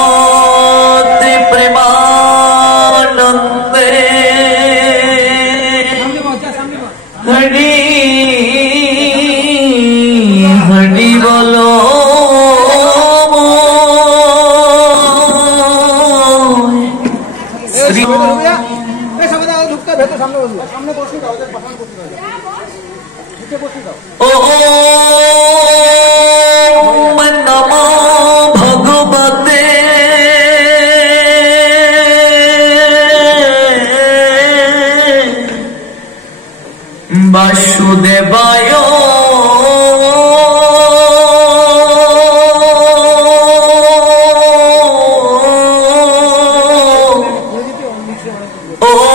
शितनात्रि प्रेमानंदे हरि हरि बोलो श्री ओम नमो भगवते वासुदेवाय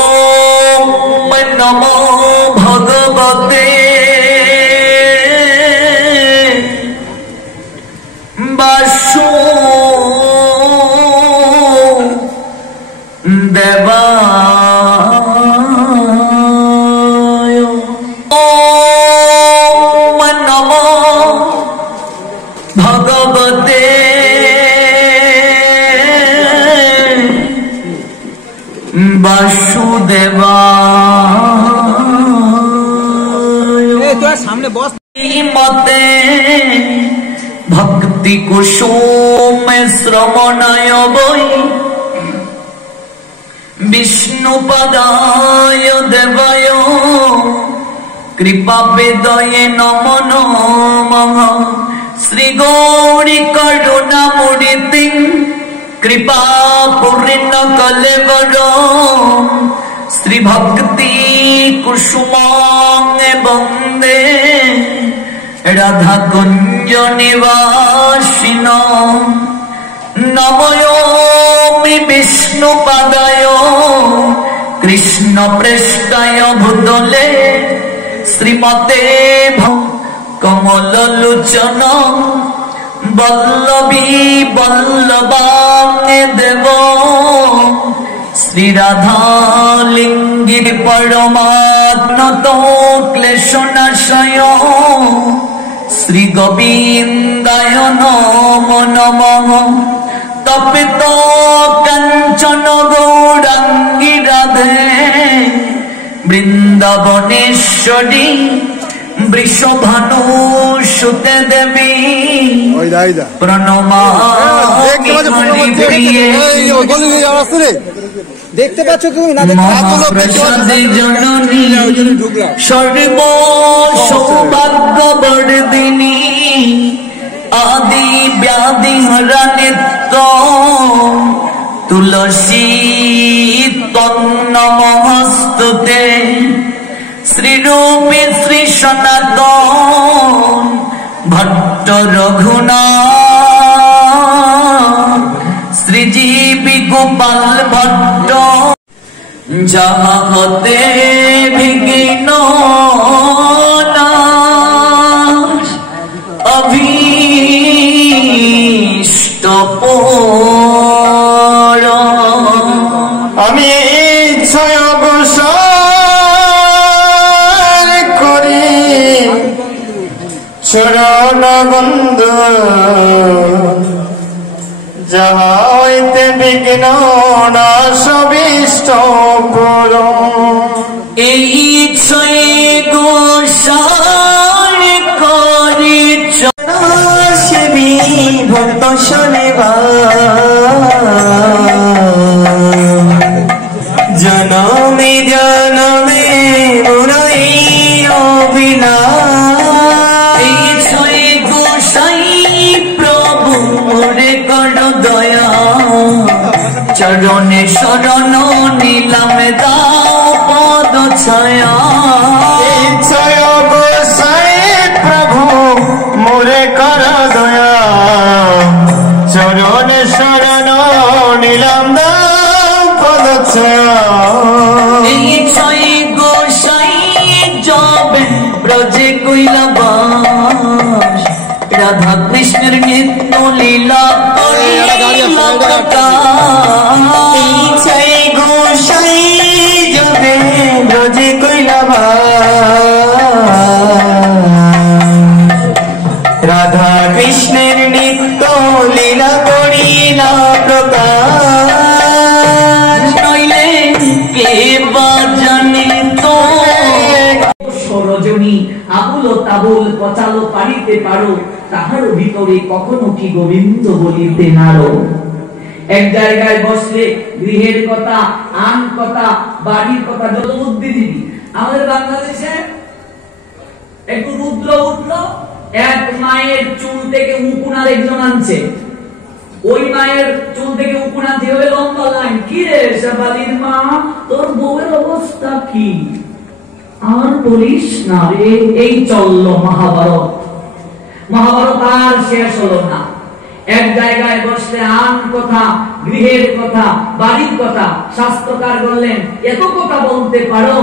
ओम नमो भगवते वासुदेवाय ओम नमो भगवते वासुदेवाय सामने बॉस मते भक्ति कुसुम श्रवणाय वै विष्णुपदाय देवाय कृपा वेदये नमो नमः श्री गौरी करुणा मुदिति कृपा पूर्ण कलेवर श्री भक्ति कुसुमांग वंदे राधा कुंज निवासिन नमोऽमि विष्णुपदाय कृष्ण प्रेष्ठाय भूतले श्रीमते कमललोचन वल्लभी वल्लभांगे देव श्री राधा लिंगिर परमात्मतो क्लेशनाशय श्री गोविंदाय नमो नमः तपित कंचन गौरांगी राधे বৃন্দাবনেশ্বরী বৃষভানু সুতে দেবী প্রণমামি হরিপ্রিয়ে দেখতে পাচ্ছ তুমি না? মহাপ্রসাদে জননী সর্ব সৌভাগ্যবর্ধিনী আদি ব্যাধি হরা নিত্য তুলসী তন্নমস্তুতে শ্রীরূপী শ্রী সনাতন ভট্ট রঘুনাথ শ্রীজীবী গোপাল ভট্ট যাহা হতে বিঘ্ন অভীষ্ট আমি ইচ্ছায় অবসর করি চরণ বন্ধু যাহা হইতে বিঘ্ন সবিষ্ট পুর এই ইচ্ছায় গোসার করি সেবী ভক্ত শোনেবা জনমে জনমে মুরাই অবিনাশ গোসাই প্রভু মোরে কর দয়া চরণে শরণ নিলাম দাও পদ ছায়া গোসাই প্রভু মোরে কর দয়া চরণে শরণ নিলাম দাও পদ ছায়া গোসাই যাবে ব্রজে কৈলাবাস রাধা কৃষ্ণের নিত্য লীলা গোসাই যাবে ব্রজে কৈলাবাস রাধা কৃষ্ণের নিত্য লীলা করিলা প্রকাশ নইলে কে বা জানে তো সরজনী আবুল তাবুল পচালো পারিতে পারো তাহার ভিতরে কখনো কি গোবিন্দ বলিতে নারো। এক জায়গায় বসলে গৃহের কথা, আন কথা, বাড়ির কথা, যত বুদ্ধিজীবী আমাদের বাংলাদেশে একটু রুদ্র উঠলো, এক মায়ের চুল থেকে উকুন আরেকজন আনছে, ওই মায়ের চুল থেকে উকুন আনছে, ওই লম্বা লাইন, কি রে শাবালির মা তোর বউয়ের অবস্থা কি আর বলিস না রে। এই চললো মহাভারত। মহাভারত আর শেষ হলো না। এক জায়গায় বসলে আন কথা, গৃহের কথা, বাড়ির কথা, শাস্ত্রকার বললেন এত কথা বলতে পারো,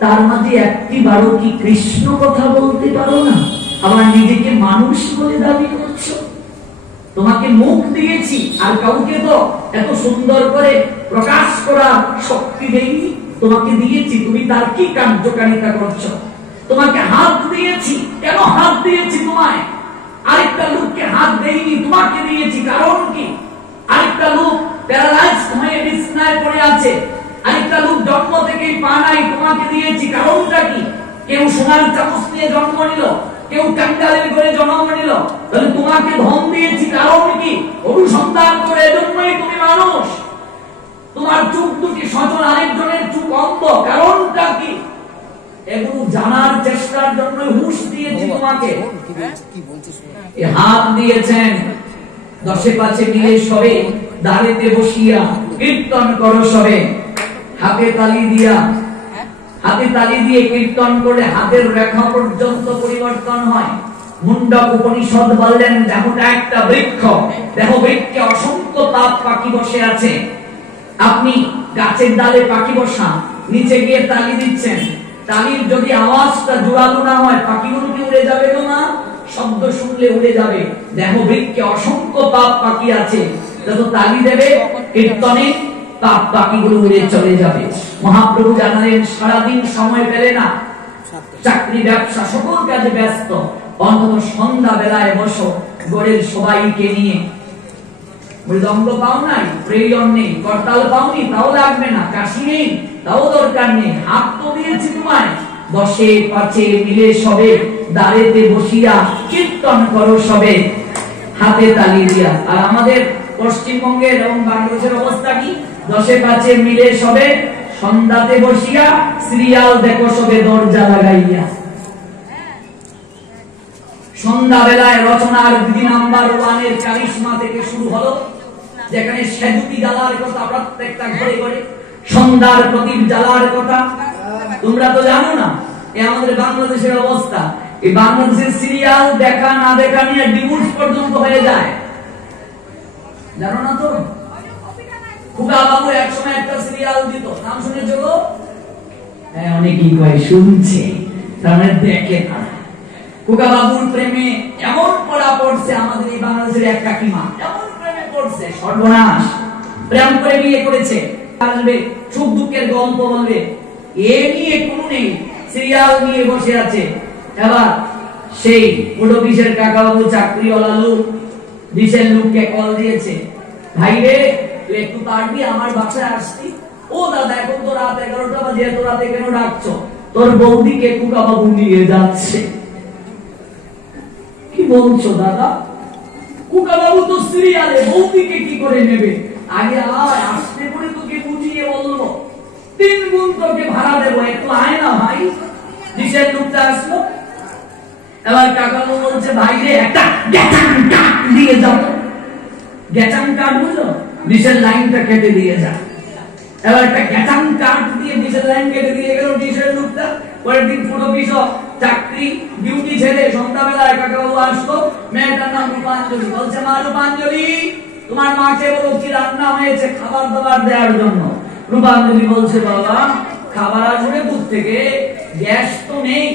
তার মাঝে একটি বারো কি কৃষ্ণ কথা বলতে পারো না? আবার নিজেকে মানুষ বলে দাবি করছো। তোমাকে মুখ দিয়েছি, আর কাউকে তো এত সুন্দর করে প্রকাশ করার শক্তি দেইনি। তোমাকে দিয়েছি, তুমি তার কি কার্যকারিতা করছো? তোমাকে হাত দিয়েছি, কেন হাত দিয়েছি তোমায়? আরেকটা লোককে হাত দেইনি, তোমাকে দিয়েছি, কারণ কি? আরেকটা লোক প্যারালাইজ হয়ে বিছানায় পড়ে আছে, আরেকটা লোক জন্ম থেকেই পা নাই, তোমাকে দিয়েছি, কারণটা কি? কেউ সোনার চামচ নিয়ে জন্ম নিল, কেউ কাঙ্গালের করে জন্ম নিল, তাহলে তোমাকে ধন দিয়েছি, কারণ কি? অনুসন্ধান করে, এজন্যই তুমি মানুষ। তোমার চোখ দুটি সচল, আরেকজনের চোখ অন্ধ, কারণটা কি? এগুলো জানার চেষ্টার জন্য হুঁশ দিয়েছি তোমাকে। হাত দিয়েছেন, দশে পাঁচে মিলে সবে দাঁড়িতে বসিয়া কীর্তন করো সবে। হাতে তালি দিয়া, হাতে তালি দিয়ে কীর্তন করে হাতের রেখা পর্যন্ত পরিবর্তন হয়। মুন্ডক উপনিষদ বললেন যেমনটা একটা বৃক্ষ, দেখো বৃক্ষে অসংখ্য পাপ পাখি বসে আছে। আপনি গাছের ডালে পাখি বসা, নিচে গিয়ে তালি দিচ্ছেন, তালির যদি আওয়াজটা জোরালো না হয় পাখিগুলো কি উড়ে যাবে গো মা? শব্দ শুনলে উড়ে যাবে। দেখো বৃক্ষে অসংখ্য পাপ পাখি আছে, যত তালি দেবে কীর্তনে পাপ পাখিগুলো উড়ে চলে যাবে। মহাপ্রভু জানালেন সারাদিন সময় পেলে না, চাকরি ব্যবসা সকল কাজে ব্যস্ত, অন্তত সন্ধ্যা বেলায় বসো গড়ের সবাইকে নিয়ে মৃদঙ্গ পাও নাই, প্রয়োজন নেই, করতাল পাওনি, তাও লাগবে না, কাশি নেই, তাও দরকার নেই, হাত তো দিয়েছি তোমায়, দশে পাঁচে মিলে সবে দাঁড়েতে বসিয়া কীর্তন করো সবে হাতে তালি দিয়া। আর আমাদের পশ্চিমবঙ্গের এবং বাংলাদেশের অবস্থা কি? দশে পাঁচে মিলে সবে সন্ধ্যাতে বসিয়া সিরিয়াল দেখো সবে দরজা লাগাইয়া। সন্ধ্যা বেলায় রচনার দিদি নাম্বার 1 এর কারিশমা থেকে শুরু হলো, যেখানে সেজুতি জ্বালার কথা প্রত্যেকটা ঘরে ঘরে, সন্ধ্যার প্রদীপ জ্বালার কথা। তোমরা তো জানো না এই আমাদের বাংলাদেশের অবস্থা। এই বাংলাদেশের সিরিয়াল দেখা না দেখা নিয়ে ডিভোর্স পর্যন্ত হয়ে যায়, জানো না তো? খুগা বাবু একসময় একটা সিরিয়াল দিত, নাম শুনেছো তো? হ্যাঁ, অনেকেই কয় শুনছে, তার মানে দেখে না। খুগা বাবুর প্রেমে এমন পড়া পড়ছে আমাদের এই বাংলাদেশের এক কাকিমা, এমন প্রেমে পড়ছে সর্বনাশ। প্রেম করে বিয়ে করেছে, আসবে সুখ দুঃখের গল্প বলবে, এ নিয়ে কোনো নেই, সিরিয়াল নিয়ে বসে আছে। এবার সেই বড় অফিসের কাকা বাবু চাকরিওয়ালা লোক বিশের লোককে কল দিয়েছে, ভাই রে তুই একটু পারবি আমার বাসায় আসতি? ও দাদা, এখন তো রাত 11টা বাজে, এত রাতে কেন ডাকছো? তোর বৌদিকে খুগা বাবু নিয়ে যাচ্ছে। কি বলছো দাদা? খুগা বাবু তো সিরিয়ালে, বৌদিকে কি করে নেবে? আগে আয়, আসতে করে তোকে বুঝিয়ে বলবো, 3 গুণ তোকে ভাড়া দেবো, একটু আয় না ভাই। বিশের লোকটা আসলো, এবার কাকা বাবু বলছে, ভাই রে একটা গ্যাটাং কাট দিয়ে যাও। গ্যাটাং কাট বুঝো? বিশের লাইনটা কেটে দিয়ে যা। এবার একটা গ্যাটাং কাট দিয়ে বিশের লাইন কেটে দিয়ে গেল বিশের লোকটা। পরের দিন পুরো বিশ চাকরি ডিউটি ছেড়ে সন্ধ্যাবেলায় কাকা বাবু আসলো, মেয়েটার নাম রূপাঞ্জলি। বলছে, মা রূপাঞ্জলি, তোমার মাকে বলো কি রান্না হয়েছে খাবার দাবার দেওয়ার জন্য। রূপাঞ্জলি বলছে, বাবা খাবার আসবে কোথা থেকে? গ্যাস তো নেই।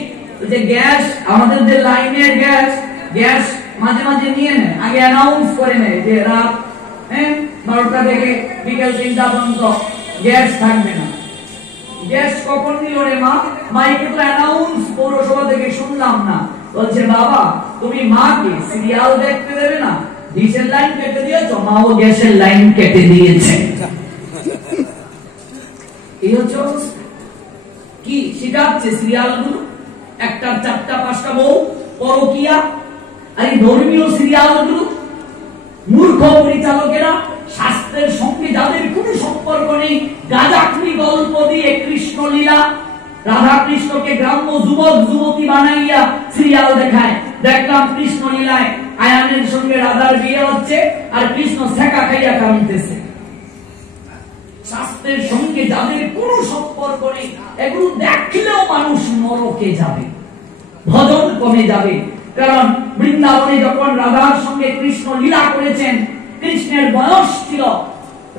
যে গ্যাস, আমাদের যে লাইনের গ্যাস, গ্যাস মাঝে মাঝে নিয়ে নেয়, আগে অ্যানাউন্স করে নেয় যে রাত 12টা থেকে বিকেল 3টা পর্যন্ত গ্যাস থাকবে না। গ্যাস কখন নিল রে মা? মাইকে তো অ্যানাউন্স পৌরসভা থেকে শুনলাম না। বলছে, বাবা তুমি মাকে সিরিয়াল দেখতে দেবে না, ডিশের লাইন কেটে দিয়েছো, মাও গ্যাসের লাইন কেটে দিয়েছে। এই হচ্ছে কি শিখাচ্ছে সিরিয়ালগুলো, একটা 4টা 5টা বউ, পরকিয়া। আর এই ধর্মীয় সিরিয়ালগুলো মূর্খ পরিচালকেরা শাস্ত্রের সঙ্গে যাদের কোনো সম্পর্ক নেই, গাঁজাখুরি গল্প দিয়ে কৃষ্ণ লীলা, রাধা কৃষ্ণকে গ্রাম্য যুবক যুবতী বানাইয়া সিরিয়াল দেখায়। দেখলাম কৃষ্ণ লীলায় আয়ানের সঙ্গে রাধার বিয়ে হচ্ছে, আর কৃষ্ণ ছেঁকা খাইয়া কাঁদতেছে। শাস্ত্রের সঙ্গে যাদের কোনো সম্পর্ক নেই, এগুলো দেখলেও মানুষ নরকে যাবে, ভজন কমে যাবে। কারণ বৃন্দাবনে যখন রাধার সঙ্গে কৃষ্ণ লীলা করেছেন, কৃষ্ণের বয়স ছিল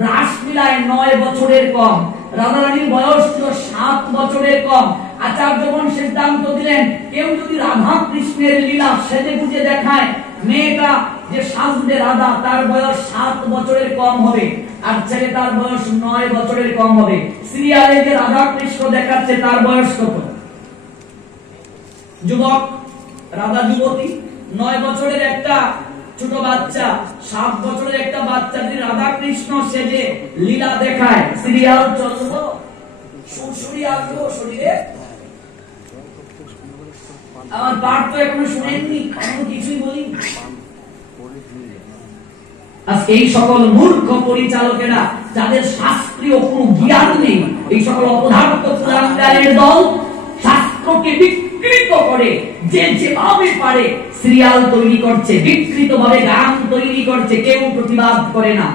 রাসলীলায় 9 বছরের কম, রাধারানীর বয়স ছিল 7 বছরের কম। আচার্যগণ সিদ্ধান্ত দিলেন, কেউ যদি রাধা কৃষ্ণের লীলা সেজে বুঝে দেখায়, মেয়েটা যে সাজবে রাধা, তার বয়স 7 বছরের কম হবে, আর ছেলেটার বয়স 9 বছরের কম হবে। সিরিয়ালে যে রাধা কৃষ্ণ দেখাচ্ছে, তার বয়স কত? যুবক, রাধা যুবতী। 9 বছরের একটা ছোট বাচ্চা, 7 বছরের একটা বাচ্চা যদি রাধা কৃষ্ণ সেজে লীলা দেখায়, সিরিয়াল চলবো? সুরসুরি আসবো শরীরে? আমার পাঠ তো এখনো শুনেননি, এখনো কিছুই বলি। আজকে এই সকল মূর্খ পরিচালকেরা, যাদের শাস্ত্রীয় কোনো জ্ঞান নেই, এই সকল অপদার্থ পুরাণের দল শাস্ত্রকে বিকৃত করে যে যেভাবে পারে সিরিয়াল তৈরি করছে, বিকৃত ভাবে গান তৈরি করছে, কেউ প্রতিবাদ করে না।